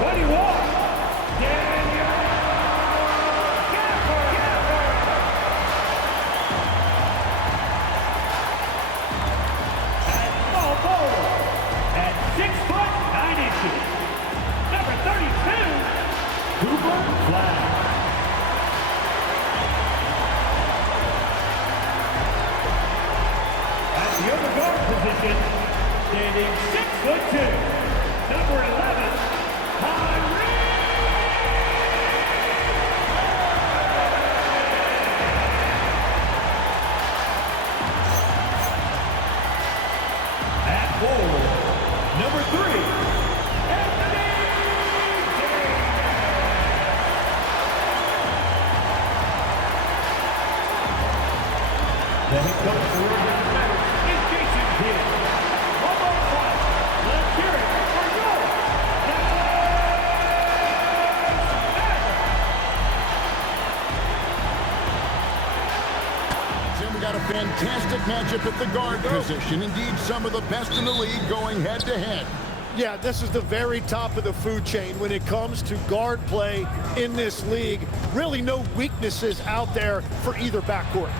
21, Daniel Gafford. At small forward, at 6'9" number 32, Flagg. At the other guard position, standing 6'2", number 11, Kyrie. At forward, number 3, Anthony Davis. The head coach for the Mavericks is Jason Kidd. One more time, let's hear it for your Jim, we got a fantastic matchup at the guard position. Indeed, some of the best in the league going head-to-head. Yeah, this is the very top of the food chain when it comes to guard play in this league. Really no weaknesses out there for either backcourt.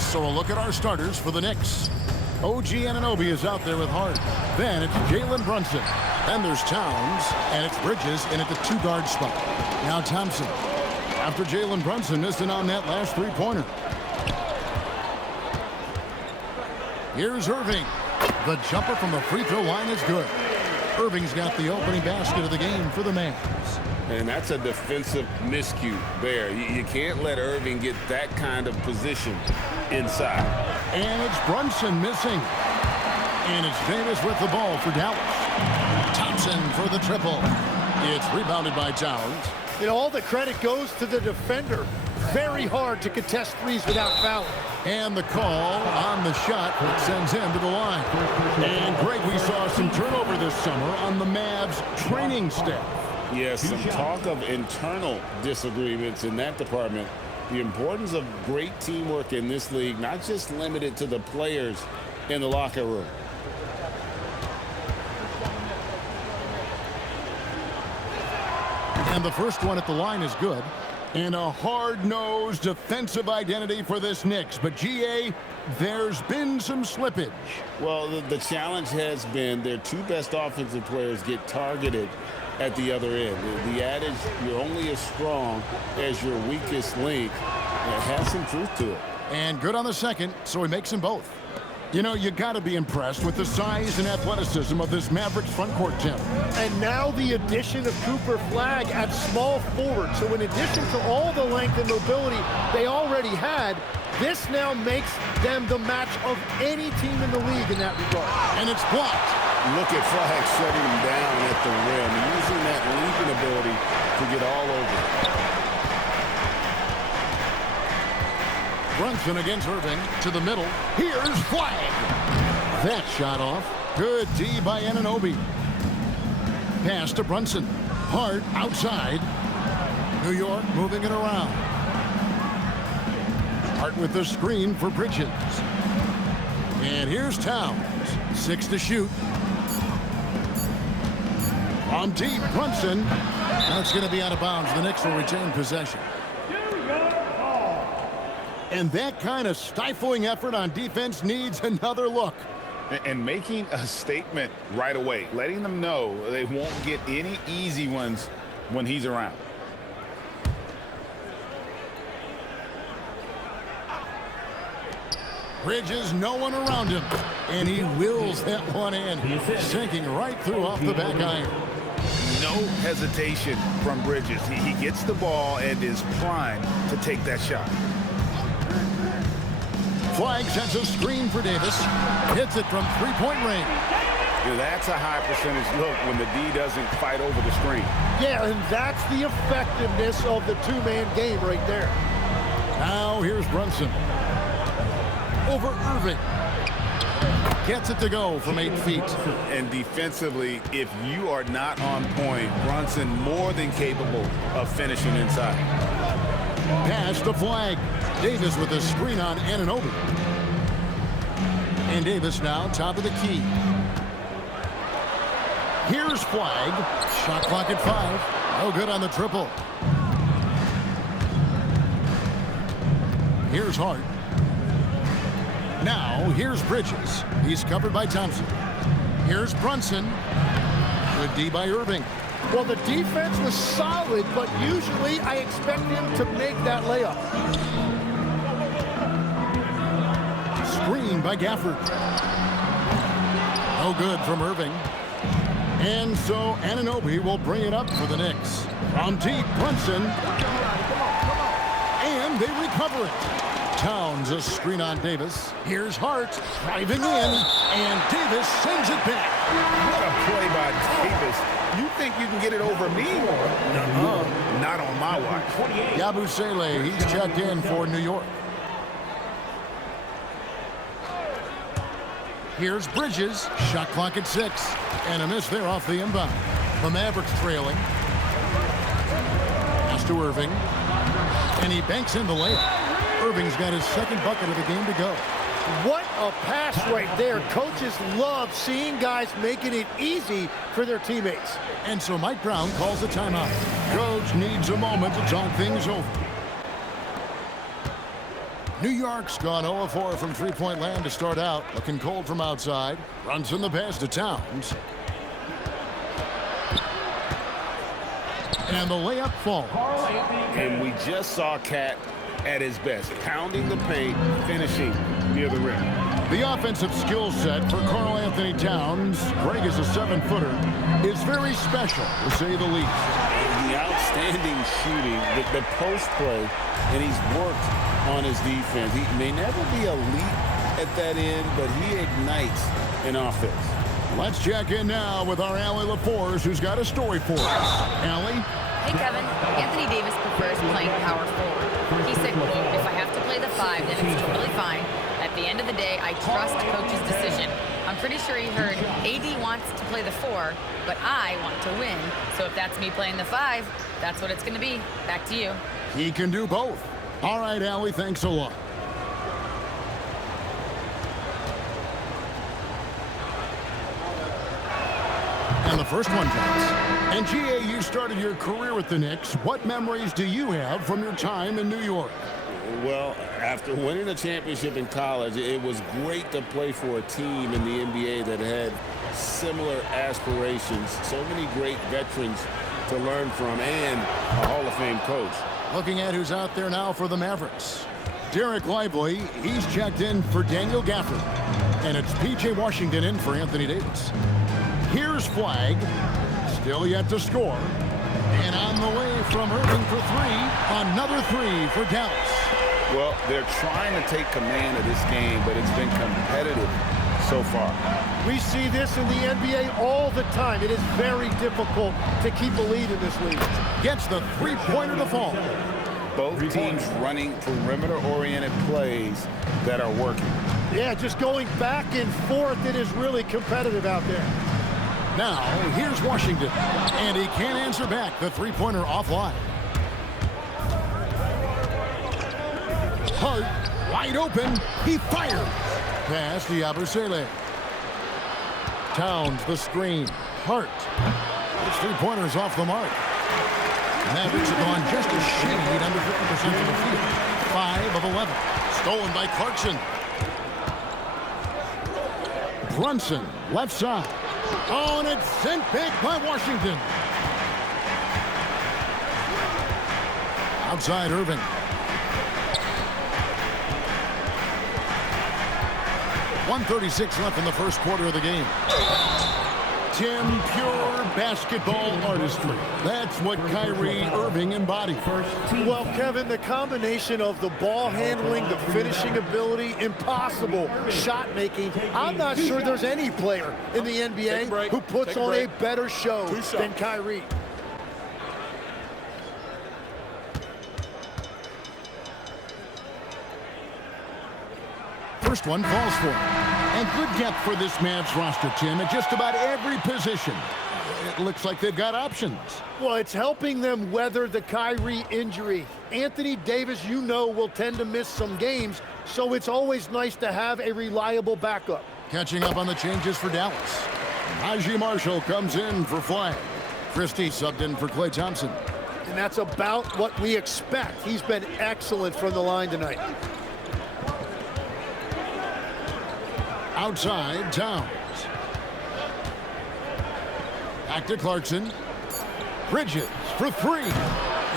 So a look at our starters for the Knicks. OG Anunoby is out there with Hart. Then it's Jalen Brunson. Then there's Towns, and it's Bridges in at the 2-guard spot. Now Thompson. After Jalen Brunson missing on that last three-pointer. Here's Irving. The jumper from the free throw line is good. Irving's got the opening basket of the game for the Mavs. And that's a defensive miscue there. You can't let Irving get that kind of position inside. And it's Brunson missing. And it's Davis with the ball for Dallas. Thompson for the triple. It's rebounded by Towns. You know, all the credit goes to the defender. Very hard to contest threes without fouling. And the call on the shot that sends him to the line. And Greg, we saw some turnover this summer on the Mavs training staff. Yes, some talk of internal disagreements in that department. The importance of great teamwork in this league, not just limited to the players in the locker room. And the first one at the line is good. And a hard-nosed defensive identity for this Knicks. But, GA, there's been some slippage. Well, the challenge has been their two best offensive players get targeted at the other end. The adage, you're only as strong as your weakest link, it has some truth to it. And good on the second, so he makes them both. You know, you got to be impressed with the size and athleticism of this Mavericks front court, Tim. And now the addition of Flagg at small forward. So in addition to all the length and mobility they already had, this now makes them the match of any team in the league in that regard. And it's blocked. Look at Flagg shutting him down at the rim, using that leaping ability to get all over. Brunson against Irving to the middle. Here's Flagg. That shot off. Good D by Anunoby. Pass to Brunson. Hart outside. New York moving it around. Hart with the screen for Bridges. And here's Towns. 6 to shoot. On deep, Brunson. That's going to be out of bounds. The Knicks will retain possession. And that kind of stifling effort on defense needs another look. And making a statement right away, letting them know they won't get any easy ones when he's around. Bridges, no one around him. And he wills that one in, sinking right through off the back iron. No hesitation from Bridges. He gets the ball and is primed to take that shot. Flagg sends a screen for Davis. Hits it from three-point range. Yeah, that's a high percentage look when the D doesn't fight over the screen. Yeah, and that's the effectiveness of the two-man game right there. Now here's Brunson. Over Irving. Gets it to go from 8 feet. And defensively, if you are not on point, Brunson more than capable of finishing inside. Pass to Flagg. Davis with a screen on Anunoby. And Davis now top of the key. Here's Flagg. Shot clock at 5. No good on the triple. Here's Hart. Now, here's Bridges. He's covered by Thompson. Here's Brunson. Good D by Irving. Well, the defense was solid, but usually I expect him to make that layup. Screen by Gafford. No good from Irving. And so Anunoby will bring it up for the Knicks. From deep, Brunson. And they recover it. Towns a screen on Davis. Here's Hart driving in, and Davis sends it back. What a play by Davis. You think you can get it over me? Not on my watch. Yabusele, he's checked in for New York. Here's Bridges. Shot clock at 6. And a miss there off the inbound. The Mavericks trailing. Pass to Irving. And he banks in the layup. Irving's got his second bucket of the game to go. What a pass right there. Coaches love seeing guys making it easy for their teammates. And so Mike Brown calls a timeout. Coach needs a moment to talk things over. New York's gone 0-4 from three-point land to start out. Looking cold from outside. Runs in the pass to Towns. And the layup falls. And we just saw Cat at his best, pounding the paint, finishing near the rim. The offensive skill set for Karl-Anthony Towns, Greg is a 7-footer, is very special, to say the least. The outstanding shooting, the post play, and he's worked on his defense. He may never be elite at that end, but he ignites an offense. Let's check in now with our Allie LaForce, who's got a story for us. Allie? Hey, Kevin. Anthony Davis prefers playing power forward. He said, quote, if I have to play the 5, then it's totally fine. At the end of the day, I trust coach's decision. I'm pretty sure he heard AD wants to play the 4, but I want to win. So if that's me playing the 5, that's what it's going to be. Back to you. He can do both. All right, Allie, thanks a lot. And the first one drops. And GA, you started your career with the Knicks. What memories do you have from your time in New York? Well, after winning a championship in college, it was great to play for a team in the NBA that had similar aspirations. So many great veterans to learn from and a Hall of Fame coach. Looking at who's out there now for the Mavericks. Dereck Lively, he's checked in for Daniel Gafford. And it's P.J. Washington in for Anthony Davis. Here's Flagg, still yet to score. And on the way from Irving for 3, another 3 for Dallas. Well, they're trying to take command of this game, but it's been competitive so far. We see this in the NBA all the time. It is very difficult to keep a lead in this league. Gets the three-pointer to fall. Both teams running perimeter-oriented plays that are working. Yeah, just going back and forth, it is really competitive out there. Now, here's Washington, and he can't answer back. The three-pointer offline. Hart, wide open, he fires. Pass to Yabusele. Towns, the screen. Hart. His three-pointers off the mark. Mavericks have gone just a shade under 50% of the field. 5 of 11. Stolen by Clarkson. Brunson, left side. Oh, and it's sent back by Washington. Outside Irving. .136 left in the first quarter of the game. Tim, pure basketball artistry. That's what Kyrie Irving embodied. Well, Kevin, the combination of the ball handling, the finishing ability, impossible shot making. I'm not sure there's any player in the NBA who puts on a better show than Kyrie. First one falls for him. And good depth for this Mavs roster, Tim, at just about every position. It looks like they've got options. Well, it's helping them weather the Kyrie injury. Anthony Davis, you know, will tend to miss some games, so it's always nice to have a reliable backup. Catching up on the changes for Dallas. Naji Marshall comes in for Flagg. Christie subbed in for Klay Thompson. And that's about what we expect. He's been excellent from the line tonight. Outside, Towns. Back to Clarkson. Bridges for three.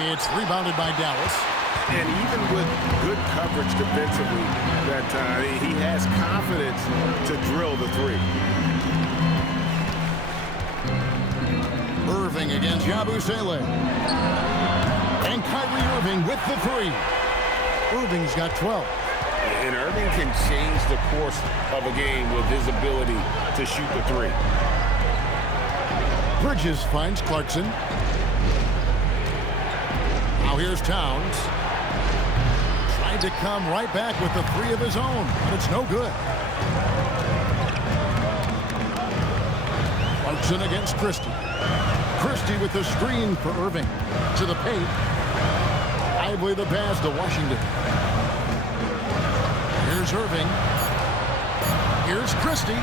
It's rebounded by Dallas. And even with good coverage defensively, that he has confidence to drill the three. Irving against Yabusele. And Kyrie Irving with the three. Irving's got 12. And Irving can change the course of a game with his ability to shoot the three. Bridges finds Clarkson. Now here's Towns. Tried to come right back with the three of his own, but it's no good. Clarkson against Christie. Christie with the screen for Irving. To the paint. Lively the pass to Washington. Here's Irving. Here's Christie.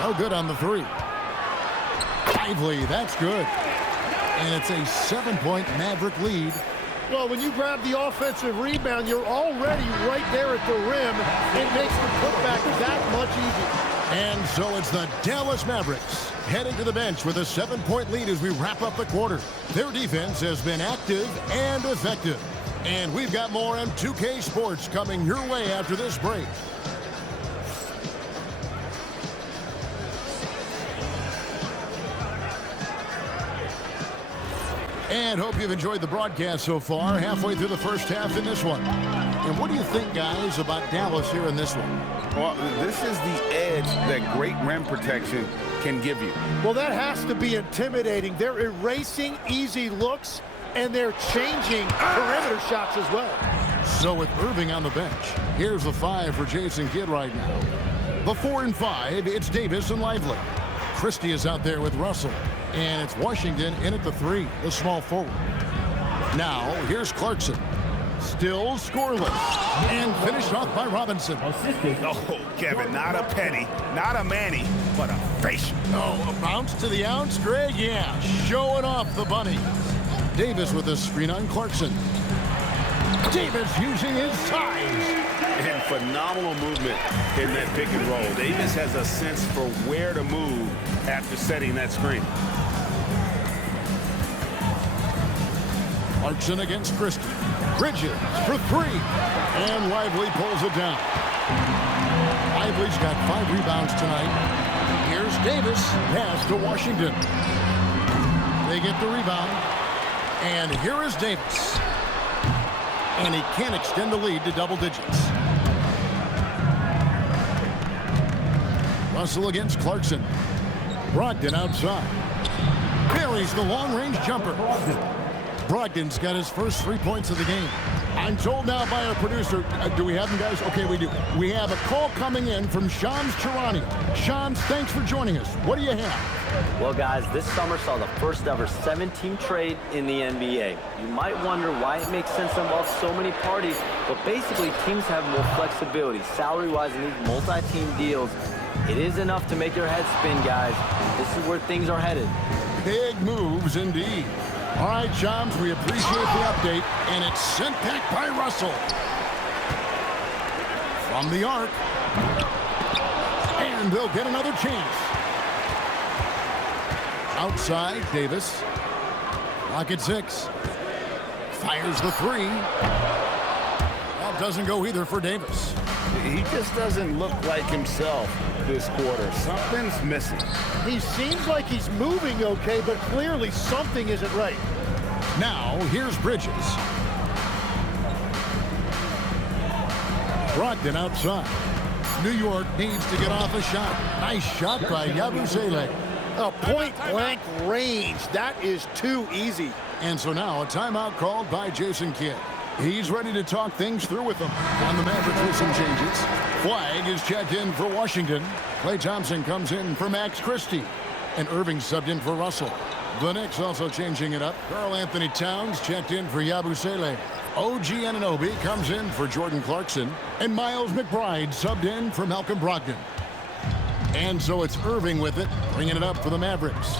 No good on the three. Lively, that's good. And it's a 7-point Maverick lead. Well, when you grab the offensive rebound, you're already right there at the rim. It makes the putback that much easier. And so it's the Dallas Mavericks heading to the bench with a 7-point lead as we wrap up the quarter. Their defense has been active and effective. And we've got more on 2K Sports coming your way after this break. And hope you've enjoyed the broadcast so far, halfway through the first half in this one. And what do you think, guys, about Dallas here in this one? Well, this is the edge that great rim protection can give you. Well, that has to be intimidating. They're erasing easy looks, and they're changing perimeter shots as well. So with Irving on the bench, here's the 5 for Jason Kidd right now. The 4 and 5, it's Davis and Lively. Christie is out there with Russell. And it's Washington in at the 3, the small forward. Now, here's Clarkson. Still scoreless. And finished off by Robinson. Oh, Kevin, not a penny, not a Manny, but a facial. Oh, a bounce to the ounce, Greg? Yeah, showing off the bunny. Davis with a screen on Clarkson. Davis using his size. And phenomenal movement in that pick and roll. Davis has a sense for where to move after setting that screen. Clarkson against Christie. Bridges for 3. And Lively pulls it down. Lively's got 5 rebounds tonight. Here's Davis. Pass to Washington. They get the rebound. And here is Davis. And he can't extend the lead to double digits. Russell against Clarkson. Brogdon outside. Buries the long-range jumper. Brogdon's got his first 3 points of the game. I'm told now by our producer, do we have them, guys? Okay, we do. We have a call coming in from Shams Charania. Shams, thanks for joining us. What do you have? Well, guys, this summer saw the first ever 7-team trade in the NBA. You might wonder why it makes sense to involve so many parties, but basically teams have more flexibility salary-wise in these multi-team deals. It is enough to make your head spin, guys. This is where things are headed. Big moves indeed. All right, Shams, we appreciate the update, and it's sent back by Russell. From the arc. And they'll get another chance. Outside, Davis. Clock at 6. Fires the 3. Well, doesn't go either for Davis. He just doesn't look like himself this quarter. Something's missing. He seems like he's moving okay, but clearly something isn't right. Now, here's Bridges. Brogdon outside. New York needs to get off a shot. Nice shot by Yabusele. A point-blank range. That is too easy. And so now a timeout called by Jason Kidd. He's ready to talk things through with them. On the Mavericks with some changes. Flagg is checked in for Washington. Klay Thompson comes in for Max Christie. And Irving subbed in for Russell. The Knicks also changing it up. Karl-Anthony Towns checked in for Yabusele. OG Anunoby comes in for Jordan Clarkson. And Miles McBride subbed in for Malcolm Brogdon. And so it's Irving with it, bringing it up for the Mavericks.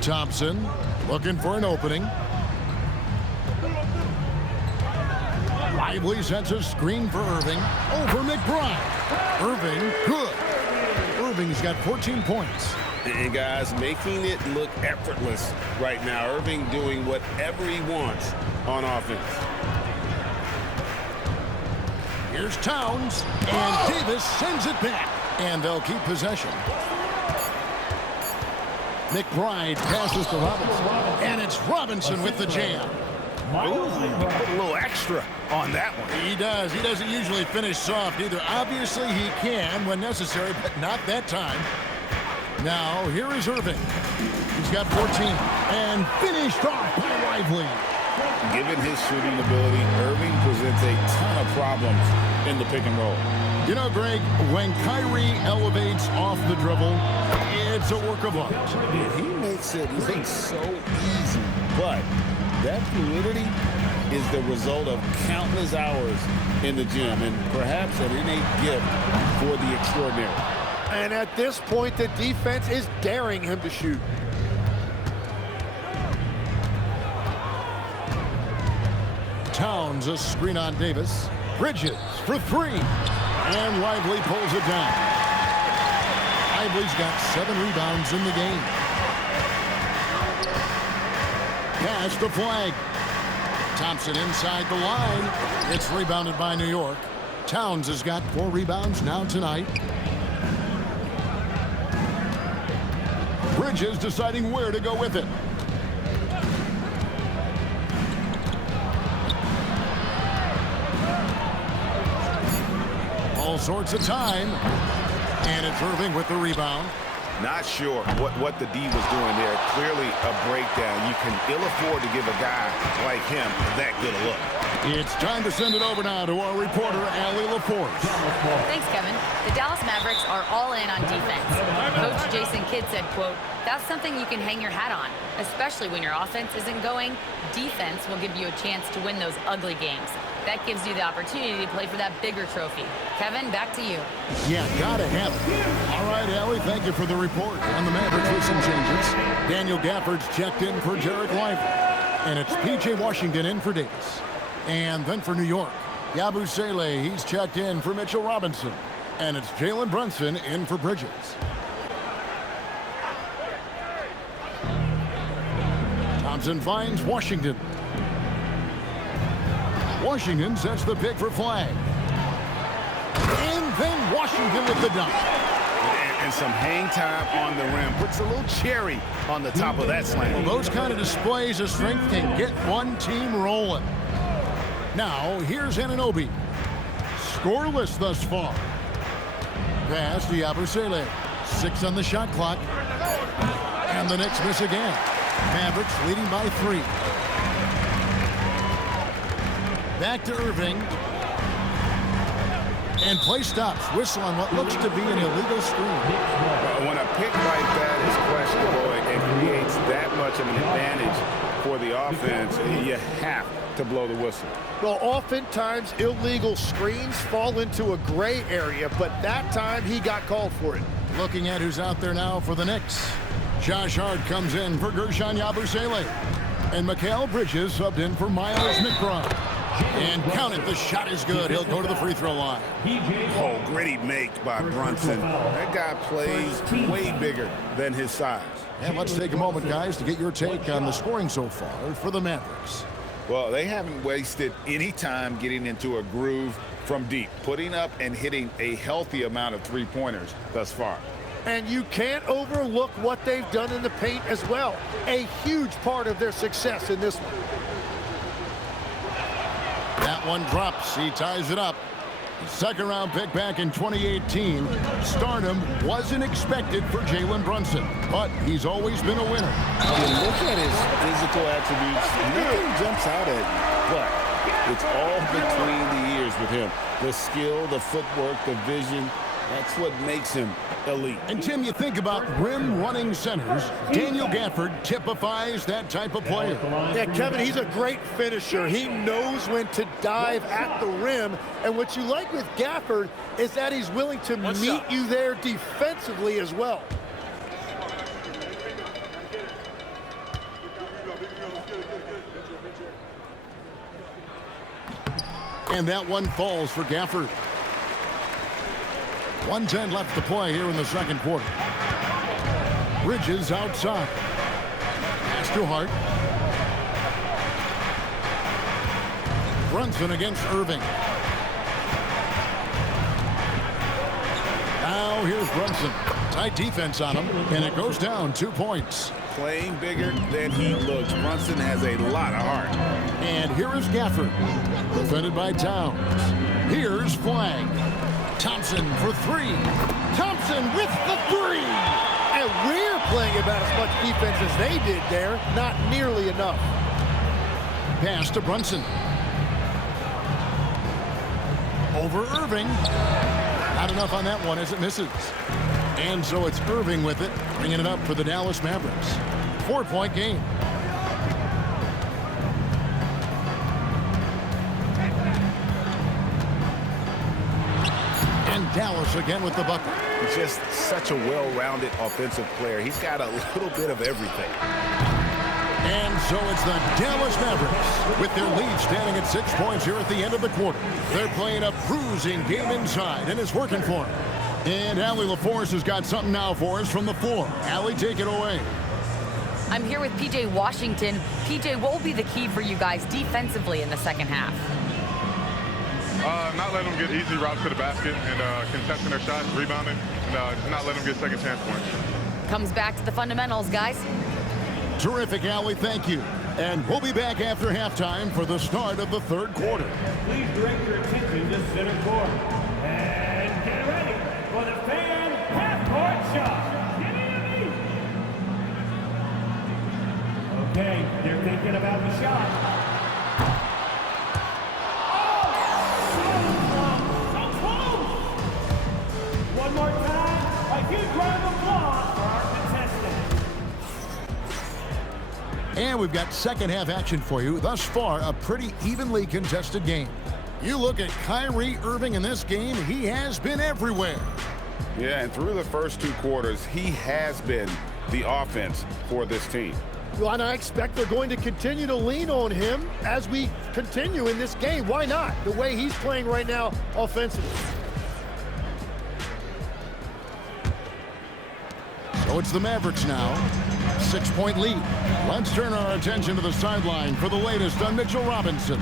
Thompson looking for an opening. Lively sets a screen for Irving. Over McBride. Irving, good. Irving's got 14 points. And guys, making it look effortless right now. Irving doing whatever he wants on offense. Here's Towns, and Davis sends it back. And they'll keep possession. McBride passes to Robinson. And it's Robinson with the jam. Ooh, put a little extra on that one. He does. He doesn't usually finish soft either. Obviously, he can when necessary, but not that time. Now, here is Irving. He's got 14. And finished off by Lively. Given his shooting ability, Irving presents a ton of problems in the pick and roll. You know, Greg, when Kyrie elevates off the dribble, it's a work of art. He makes it look so easy, but that fluidity is the result of countless hours in the gym and perhaps an innate gift for the extraordinary. And at this point, the defense is daring him to shoot. Towns a screen on Davis. Bridges for three. And Lively pulls it down. Lively's got 7 rebounds in the game. Pass to Flagg. Thompson inside the line. It's rebounded by New York. Towns has got 4 rebounds now tonight. Bridges deciding where to go with it. All sorts of time. And it's Irving with the rebound. Not sure what the D was doing there. Clearly a breakdown. You can ill afford to give a guy like him that good a look. It's time to send it over now to our reporter, Allie LaForce. Thanks, Kevin. The Dallas Mavericks are all in on defense. Coach Jason Kidd said, quote, "That's something you can hang your hat on, especially when your offense isn't going. Defense will give you a chance to win those ugly games. That gives you the opportunity to play for that bigger trophy." Kevin, back to you. Yeah, gotta have it. All right, Allie, thank you for the report on the Mavericks with some changes. Daniel Gafford's checked in for Dereck Lively. And it's P.J. Washington in for Davis. And then for New York, Yabusele, he's checked in for Mitchell Robinson. And it's Jalen Brunson in for Bridges. Thompson finds Washington. Washington sets the pick for Flagg. And then Washington with the dunk. And some hang time on the rim. Puts a little cherry on the top of that slam. Well, those kind of displays of strength can get one team rolling. Now, here's Anunoby. Scoreless thus far. Pass to Yabusele. 6 on the shot clock. And the Knicks miss again. Mavericks leading by 3. Back to Irving. And play stops. Whistle on what looks to be an illegal screen. When a pick like that is questionable and creates that much of an advantage for the offense, you have to blow the whistle. Well, oftentimes illegal screens fall into a gray area, but that time he got called for it. Looking at who's out there now for the Knicks. Josh Hart comes in for Guerschon Yabusele. And Mikal Bridges subbed in for Miles McBride. And count it, the shot is good. He'll go to the free throw line. Oh, gritty make by Brunson. That guy plays way bigger than his size. And let's take a moment, guys, to get your take on the scoring so far for the Mavericks. Well, they haven't wasted any time getting into a groove from deep, putting up and hitting a healthy amount of three-pointers thus far. And you can't overlook what they've done in the paint as well. A huge part of their success in this one. That one drops. He ties it up. Second round pick back in 2018. Stardom wasn't expected for Jalen Brunson, but he's always been a winner. You look at his physical attributes, nothing jumps out at you, but it's all between the ears with him. The skill, the footwork, the vision, That's what makes him elite. And, Tim, you think about rim-running centers. Daniel Gafford typifies that type of player. Yeah, Kevin, he's a great finisher. He knows when to dive at the rim. And what you like with Gafford is that he's willing to meet you there defensively as well. And that one falls for Gafford. 1:10 left to play here in the second quarter. Bridges outside. Pass to Hart. Brunson against Irving. Now here's Brunson. Tight defense on him, and it goes down 2 points. Playing bigger than he looks. Brunson has a lot of heart. And here is Gafford. Defended by Towns. Here's Flagg. Thompson for three. Thompson with the three. And we're playing about as much defense as they did there. Not nearly enough. Pass to Brunson. Over Irving. Not enough on that one as it misses. And so it's Irving with it, bringing it up for the Dallas Mavericks. 4-point game. And Dallas again with the bucket. He's just such a well-rounded offensive player. He's got a little bit of everything. And so it's the Dallas Mavericks with their lead standing at 6 points here at the end of the quarter. They're playing a bruising game inside, and it's working for them. And Allie LaForce has got something now for us from the floor. Allie, take it away. I'm here with P.J. Washington. P.J., what will be the key for you guys defensively in the second half? Not letting them get easy routes to the basket and contesting their shots, rebounding, and not letting them get second chance points. Comes back to the fundamentals, guys. Terrific, Allie. Thank you. And we'll be back after halftime for the start of the third quarter. Please direct your attention to center court. And get ready for the fan half-court shot. Give me a beat. Okay, they're thinking about the shot. One more time, a huge round of applause for our contestant. And we've got second half action for you. Thus far, a pretty evenly contested game. You look at Kyrie Irving in this game, he has been everywhere. Yeah, and through the first 2 quarters, he has been the offense for this team. Well, and I expect they're going to continue to lean on him as we continue in this game. Why not? The way he's playing right now offensively. So it's the Mavericks now. 6-point lead. Let's turn our attention to the sideline for the latest on Mitchell Robinson.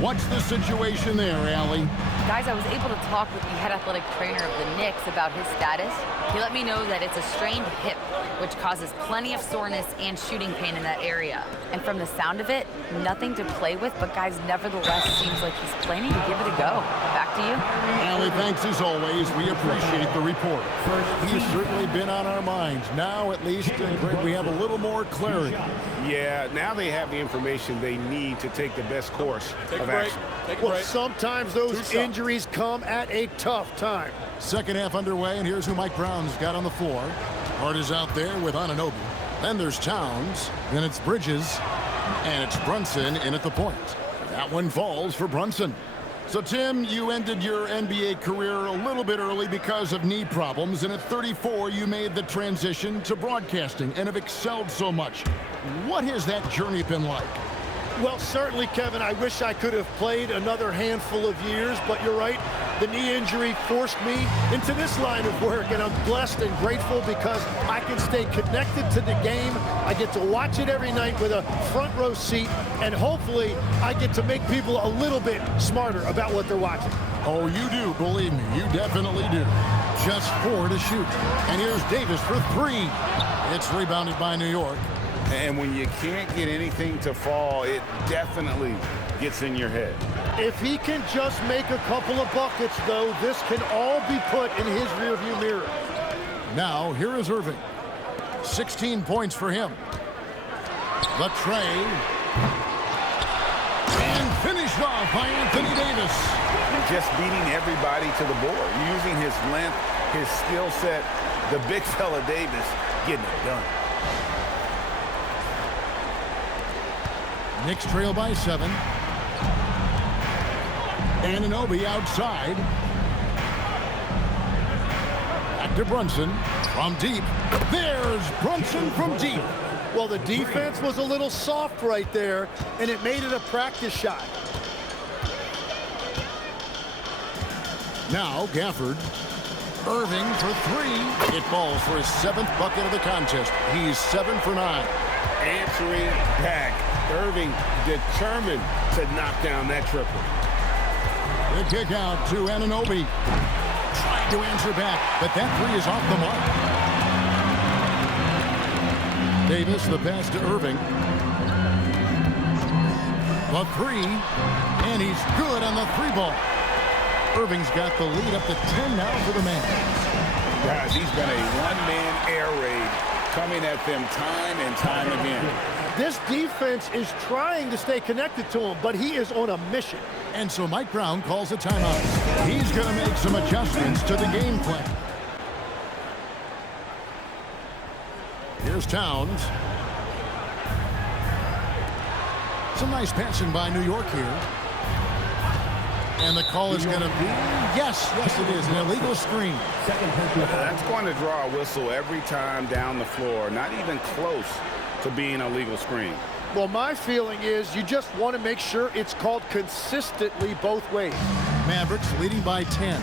What's the situation there, Allie? Guys, I was able to talk with the head athletic trainer of the Knicks about his status. He let me know that it's a strained hip, which causes plenty of soreness and shooting pain in that area. And from the sound of it, nothing to play with, but guys, nevertheless, seems like he's planning to give it a go. Back to you. Allie, thanks as always. We appreciate the report. He's certainly been on our minds. Now, at least, we have a little more clarity. Yeah, now they have the information they need to take the best course of action. Well, sometimes those injuries come at a tough time. Second half underway, and here's who Mike Brown's got on the floor. Hart is out there with Anunoby. Then there's Towns. Then it's Bridges. And it's Brunson in at the point. That one falls for Brunson. So, Tim, you ended your NBA career a little bit early because of knee problems, and at 34, you made the transition to broadcasting and have excelled so much. What has that journey been like? Well, certainly, Kevin, I wish I could have played another handful of years, but you're right. The knee injury forced me into this line of work, and I'm blessed and grateful because I can stay connected to the game. I get to watch it every night with a front row seat, and hopefully I get to make people a little bit smarter about what they're watching. Oh, you do, believe me, you definitely do. Just 4 to shoot. And here's Davis for 3. It's rebounded by New York. And when you can't get anything to fall, it definitely gets in your head. If he can just make a couple of buckets, though, this can all be put in his rearview mirror. Now, here is Irving. 16 points for him. The tray. And finished off by Anthony Davis. just beating everybody to the board, using his length, his skill set. The big fella Davis getting it done. Knicks trail by 7. Anunoby outside. Back to Brunson from deep. There's Brunson from deep. Well, the defense was a little soft right there, and it made it a practice shot. Now Gafford. Irving for 3. It falls for his 7th bucket of the contest. He's 7 for 9. Answering back. Irving determined to knock down that triple. The kick out to Anunoby. Trying to answer back, but that 3 is off the mark. Davis, the pass to Irving. The 3, and he's good on the 3 ball. Irving's got the lead up to 10 now for the man. Guys, he's been a one-man air raid coming at them time and time again. This defense is trying to stay connected to him, but he is on a mission. And so Mike Brown calls a timeout. He's going to make some adjustments to the game plan. Here's Towns. Some nice passing by New York here. And the call is going to be, yes, it is, an illegal screen. That's going to draw a whistle every time down the floor. Not even close to being a legal screen. Well, my feeling is you just want to make sure it's called consistently both ways. Mavericks leading by 10.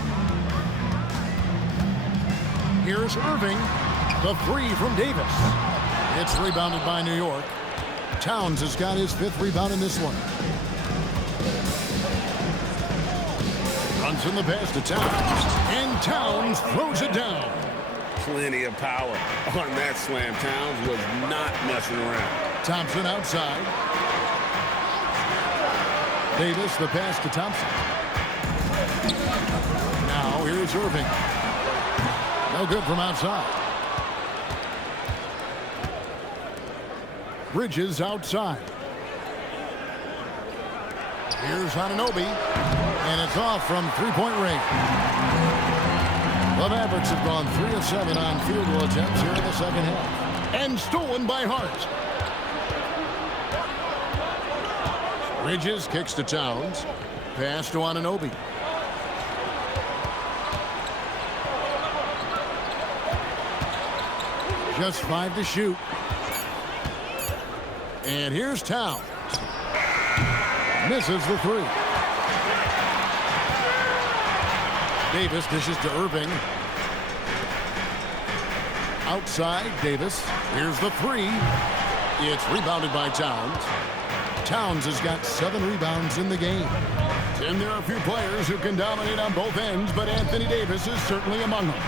Here's Irving. The 3 from Davis. It's rebounded by New York. Towns has got his 5th rebound in this one. Runs in the pass to Towns. And Towns throws it down. Plenty of power on that slam. Towns was not messing around. Thompson outside. Davis, the pass to Thompson. Now here's Irving. No good from outside. Bridges outside. Here's Anunoby. And it's off from three-point range. The Mavericks have gone 3 of 7 on field goal attempts here in the second half. And stolen by Hart. Bridges kicks to Towns. Pass to Anunoby. Just 5 to shoot. And here's Towns. Misses the 3. Davis dishes to Irving. Outside, Davis. Here's the 3. It's rebounded by Towns. Towns has got 7 rebounds in the game. And there are a few players who can dominate on both ends, but Anthony Davis is certainly among them.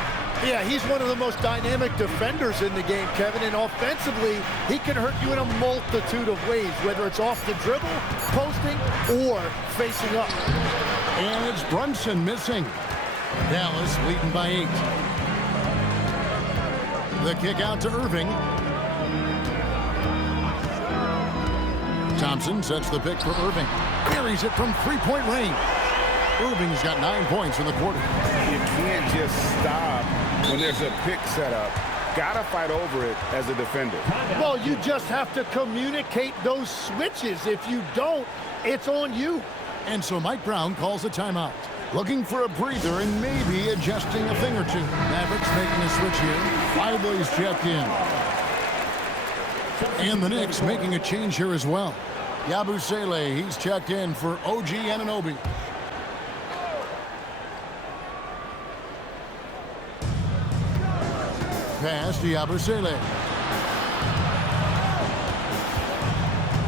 Yeah, he's one of the most dynamic defenders in the game, Kevin, and offensively, he can hurt you in a multitude of ways, whether it's off the dribble, posting, or facing up. And it's Brunson missing. Dallas leading by 8. The kick out to Irving. Thompson sets the pick for Irving. Buries it from three-point range. Irving's got 9 points in the quarter. You can't just stop when there's a pick set up. Gotta fight over it as a defender. Well, you just have to communicate those switches. If you don't, it's on you. And so Mike Brown calls a timeout. Looking for a breather and maybe adjusting a thing or two. Mavericks making a switch here. Lively's checked in. And the Knicks making a change here as well. Yabusele, he's checked in for OG Anunoby. Pass to Yabusele.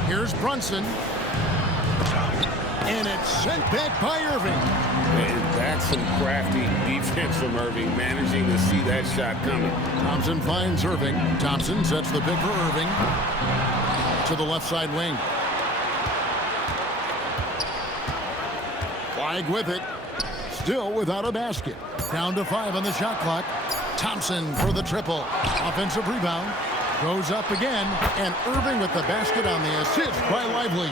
Here's Brunson. And it's sent back by Irving. And that's some crafty defense from Irving, managing to see that shot coming. Thompson finds Irving. Thompson sets the pick for Irving. To the left side wing. Flagg with it. Still without a basket. Down to 5 on the shot clock. Thompson for the triple. Offensive rebound. Goes up again. And Irving with the basket on the assist by Lively.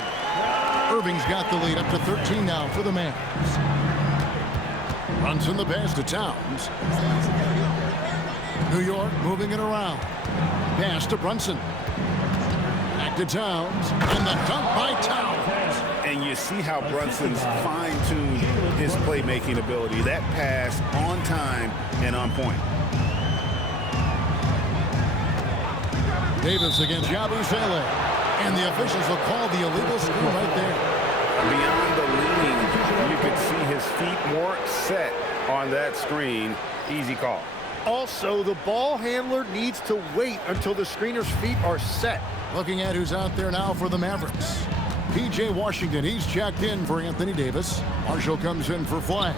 Irving's got the lead up to 13 now for the Mavs. Brunson the pass to Towns. New York moving it around. Pass to Brunson. Back to Towns. And the dunk by Towns. And you see how Brunson's fine-tuned his playmaking ability. That pass on time and on point. Davis against Yabusele. And the officials will call the illegal screen right there. Beyond the lean, you could see his feet more set on that screen. Easy call. Also, the ball handler needs to wait until the screener's feet are set. Looking at who's out there now for the Mavericks. P.J. Washington, he's checked in for Anthony Davis. Marshall comes in for Flagg.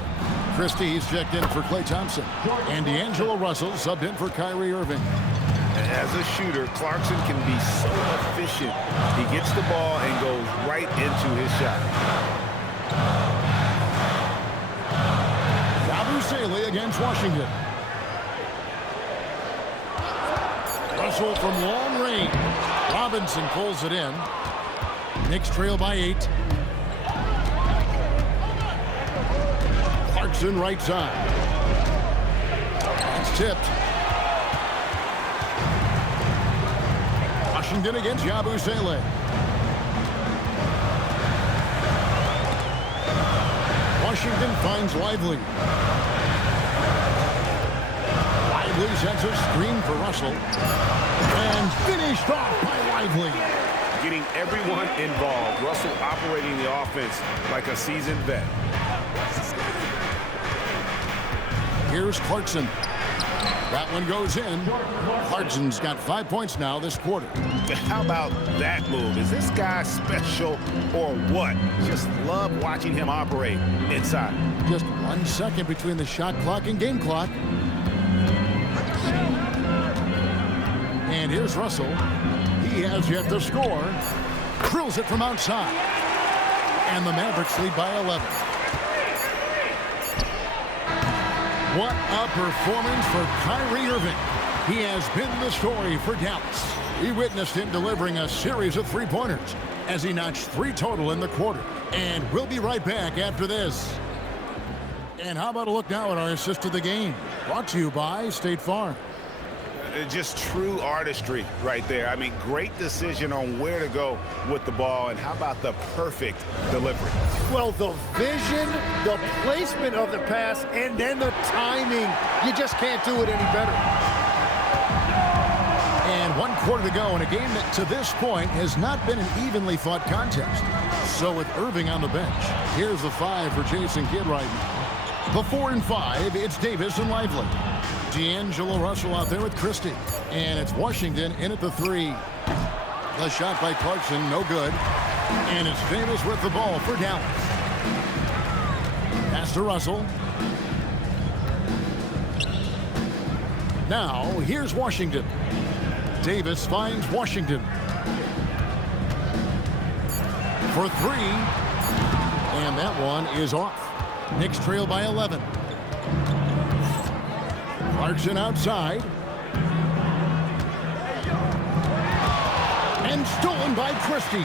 Christie, he's checked in for Klay Thompson. And D'Angelo Russell subbed in for Kyrie Irving. As a shooter, Clarkson can be so efficient. He gets the ball and goes right into his shot. Yabusele against Washington. Russell from long range. Robinson pulls it in. Knicks trail by 8. Clarkson right side. It's tipped. Washington against Yabusele. Washington finds Lively. Lively sends a screen for Russell. And finished off by Lively. Getting everyone involved. Russell operating the offense like a seasoned vet. Here's Clarkson. That one goes in. Clarkson's got 5 points now this quarter. How about that move? Is this guy special or what? Just love watching him operate inside. Just 1 second between the shot clock and game clock. And here's Russell. He has yet to score. Drills it from outside. And the Mavericks lead by 11. What a performance for Kyrie Irving. He has been the story for Dallas. We witnessed him delivering a series of three-pointers as he notched 3 total in the quarter. And we'll be right back after this. And how about a look now at our assist of the game? Brought to you by State Farm. Just true artistry right there. I mean, great decision on where to go with the ball, and how about the perfect delivery? Well, the vision, the placement of the pass, and then the timing. You just can't do it any better. And 1 quarter to go in a game that to this point has not been an evenly fought contest. So with Irving on the bench, here's the 5 for Jason Kidd right now. The 4 and 5, it's Davis and Lively. D'Angelo Russell out there with Christie. And it's Washington in at the 3. The shot by Clarkson, no good. And it's Davis with the ball for Dallas. Pass to Russell. Now, here's Washington. Davis finds Washington. For 3. And that one is off. Knicks trail by 11. Clarkson outside. And stolen by Christie.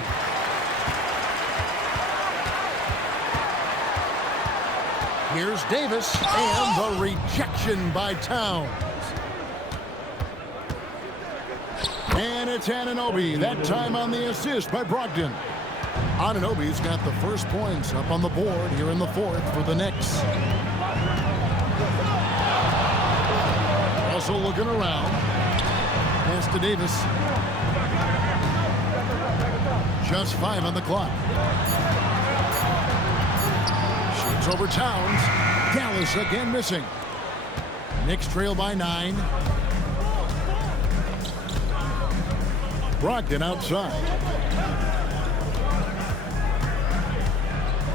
Here's Davis, and the rejection by Towns. And it's Anunoby, that time on the assist by Brogdon. Anunoby's got the first points up on the board here in the 4th for the Knicks. Also looking around. Pass to Davis. Just 5 on the clock. Shoots over Towns. Dallas again missing. Knicks trail by 9. Brogdon outside.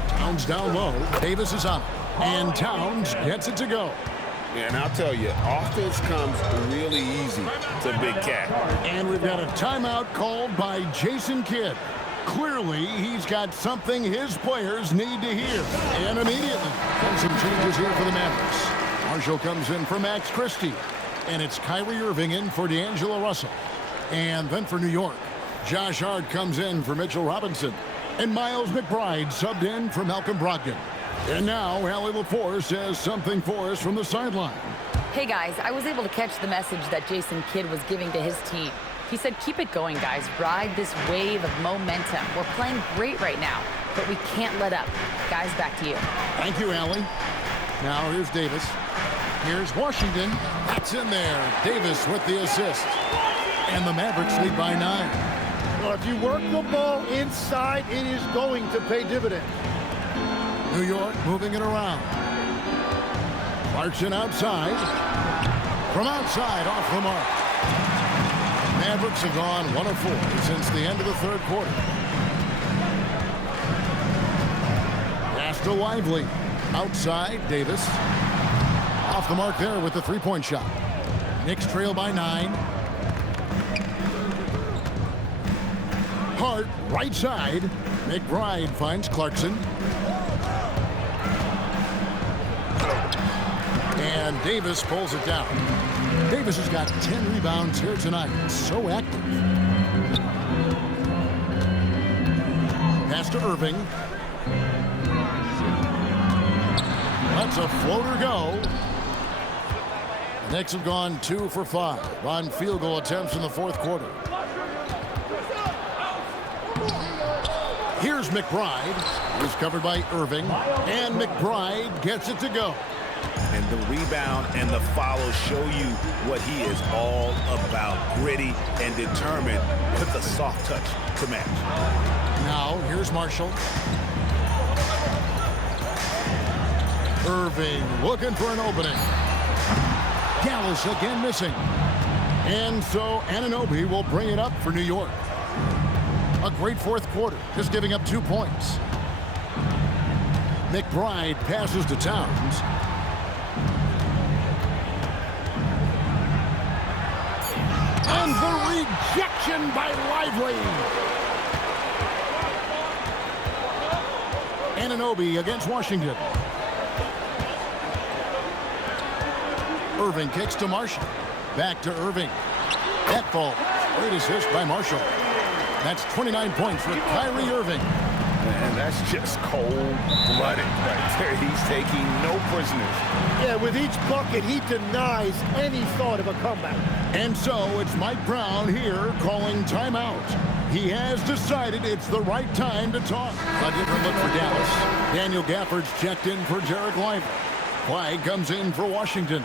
Towns down low. Davis is up. And Towns gets it to go. Yeah, and I'll tell you, offense comes really easy to Big Cat. And we've got a timeout called by Jason Kidd. Clearly, he's got something his players need to hear. And immediately, and some changes here for the Mavericks. Marshall comes in for Max Christie. And it's Kyrie Irving in for D'Angelo Russell. And then for New York, Josh Hart comes in for Mitchell Robinson. And Miles McBride subbed in for Malcolm Brogdon. And now, Allie LaForce says something for us from the sideline. Hey guys, I was able to catch the message that Jason Kidd was giving to his team. He said, keep it going, guys. Ride this wave of momentum. We're playing great right now, but we can't let up. Guys, back to you. Thank you, Allie. Now, here's Davis. Here's Washington. That's in there. Davis with the assist. And the Mavericks lead by 9. Well, if you work the ball inside, it is going to pay dividends. New York moving it around. Clarkson outside. From outside, off the mark. Mavericks have gone 1 of 4 since the end of the third quarter. Pass to Lively. Outside, Davis. Off the mark there with the three-point shot. Knicks trail by 9. Hart, right side. McBride finds Clarkson. And Davis pulls it down. Davis has got 10 rebounds here tonight. So active. Pass to Irving. That's a floater go. The Knicks have gone 2 for 5 on field goal attempts in the fourth quarter. Here's McBride. He's covered by Irving. And McBride gets it to go. And the rebound and the follow show you what he is all about. Gritty and determined with a soft touch to match. Now, here's Marshall. Irving looking for an opening. Gallus again missing. And so Anunoby will bring it up for New York. A great fourth quarter, just giving up 2 points. McBride passes to Towns. And the rejection by Lively. Anunoby against Washington. Irving kicks to Marshall. Back to Irving. That ball. Great assist by Marshall. That's 29 points for Kyrie Irving. And that's just cold-blooded right there. He's taking no prisoners. Yeah, with each bucket, he denies any thought of a comeback. And so it's Mike Brown here calling timeout. He has decided it's the right time to talk. A different look for Dallas. Daniel Gafford's checked in for Dereck Lively. Flagg comes in for Washington.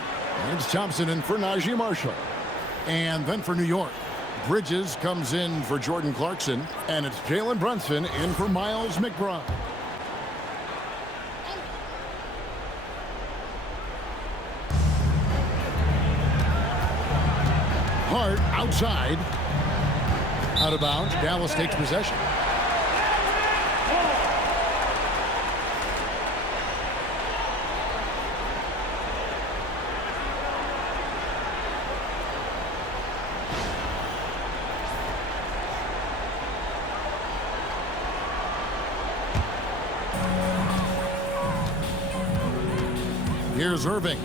It's Thompson in for Naji Marshall. And then for New York, Bridges comes in for Jordan Clarkson. And it's Jalen Brunson in for Miles McBride. Hart outside. Out of bounds. Dallas takes possession. Here's Irving.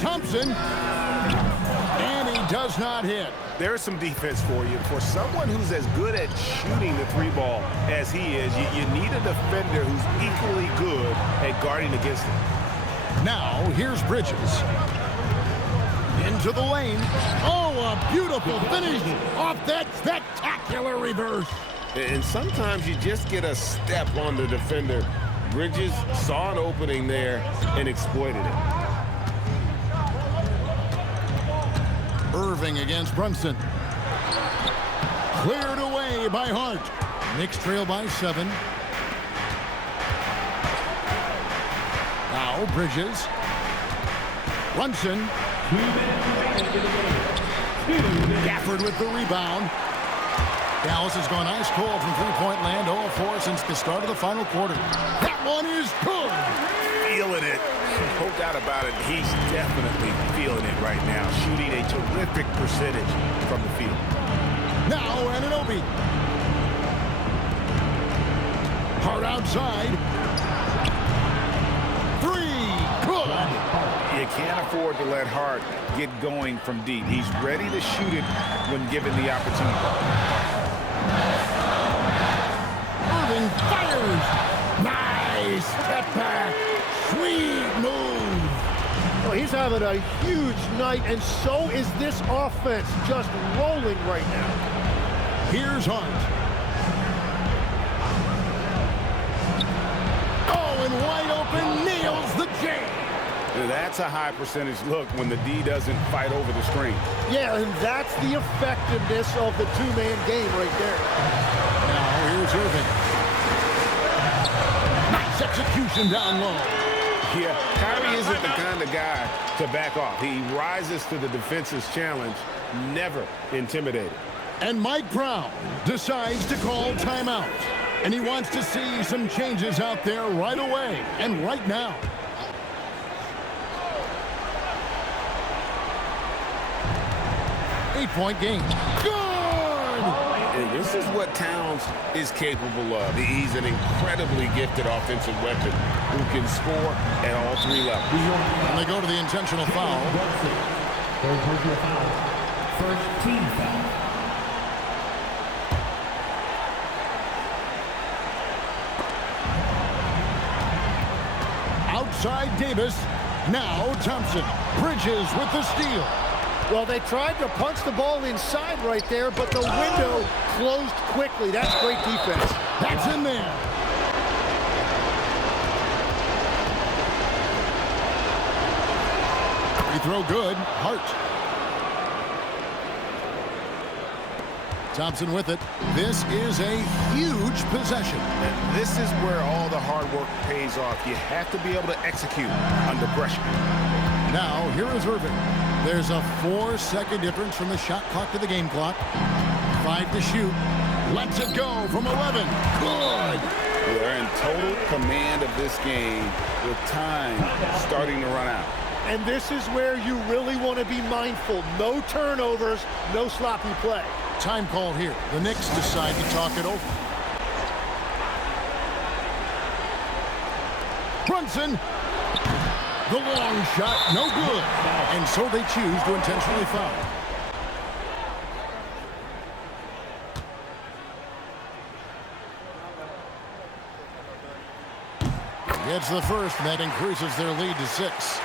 Thompson. And he does not hit. There's some defense for you. For someone who's as good at shooting the three ball as he is, you need a defender who's equally good at guarding against him. Now, here's Bridges. Into the lane. Oh, a beautiful finish off that spectacular reverse. And sometimes you just get a step on the defender. Bridges saw an opening there and exploited it. Irving against Brunson. Cleared away by Hart. Knicks trail by 7. Now Bridges. Brunson. Gafford with the rebound. Dallas has gone ice cold from three-point land, 0-4 since the start of the final quarter. That one is good. Feeling it. No doubt about it. He's definitely feeling it right now. Shooting a terrific percentage from the field. Now Anunoby. Hart outside. 3. Good. You can't afford to let Hart get going from deep. He's ready to shoot it when given the opportunity. Irving fires. Nice step back. Sweet move. Well, he's having a huge night, and so is this offense, just rolling right now. Here's Hart. Oh, and wide open, nails the J. That's a high percentage look when the D doesn't fight over the screen. Yeah, and that's the effectiveness of the two-man game right there. Now here's Irving. Nice execution down low. Yeah, Kyrie isn't the kind of guy to back off. He rises to the defense's challenge, never intimidated. And Mike Brown decides to call timeout. And he wants to see some changes out there right away and right now. Eight-point game. Good! And this is what Towns is capable of. He's an incredibly gifted offensive weapon who can score at all three levels. And they go to the intentional foul. First team foul. Outside Davis. Now Thompson. Bridges with the steal. Well, they tried to punch the ball inside right there, but the window closed quickly. That's great defense. That's in there. Free throw good. Hart. Thompson with it. This is a huge possession. And this is where all the hard work pays off. You have to be able to execute under pressure. Now, here is Irving. There's a 4-second difference from the shot clock to the game clock. 5 to shoot. Lets it go from 11. Good. They're in total command of this game with time starting to run out. And this is where you really want to be mindful. No turnovers, no sloppy play. Time call here. The Knicks decide to talk it over. Brunson. The long shot, no good. And so they choose to intentionally foul. Gets the first, and that increases their lead to 6.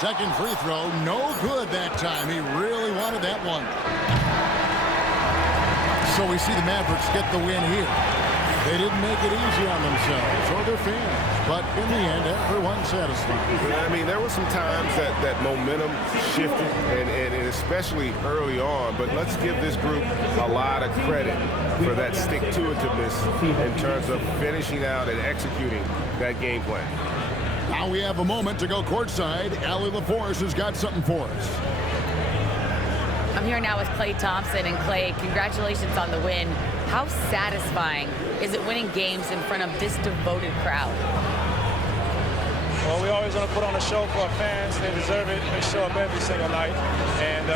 Second free throw, no good that time. He really wanted that one. So we see the Mavericks get the win here. They didn't make it easy on themselves or their fans, but in the end, everyone's satisfied. I mean, there were some times that momentum shifted, and especially early on, but let's give this group a lot of credit for that stick-to-itiveness in terms of finishing out and executing that game plan. Now we have a moment to go courtside. Allie LaForce has got something for us. I'm here now with Klay Thompson. And Klay, congratulations on the win. How satisfying is it winning games in front of this devoted crowd? Well, we always want to put on a show for our fans. They deserve it. They show up every single night. And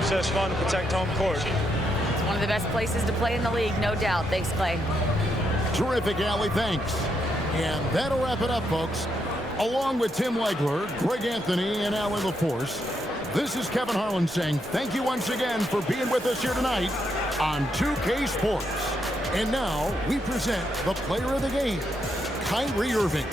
it's just fun to protect home court. It's one of the best places to play in the league, no doubt. Thanks, Klay. Terrific, Allie. Thanks. And that'll wrap it up, folks. Along with Tim Legler, Greg Anthony, and Allie LaForce, this is Kevin Harlan saying thank you once again for being with us here tonight on 2K Sports. And now we present the player of the game, Kyrie Irving.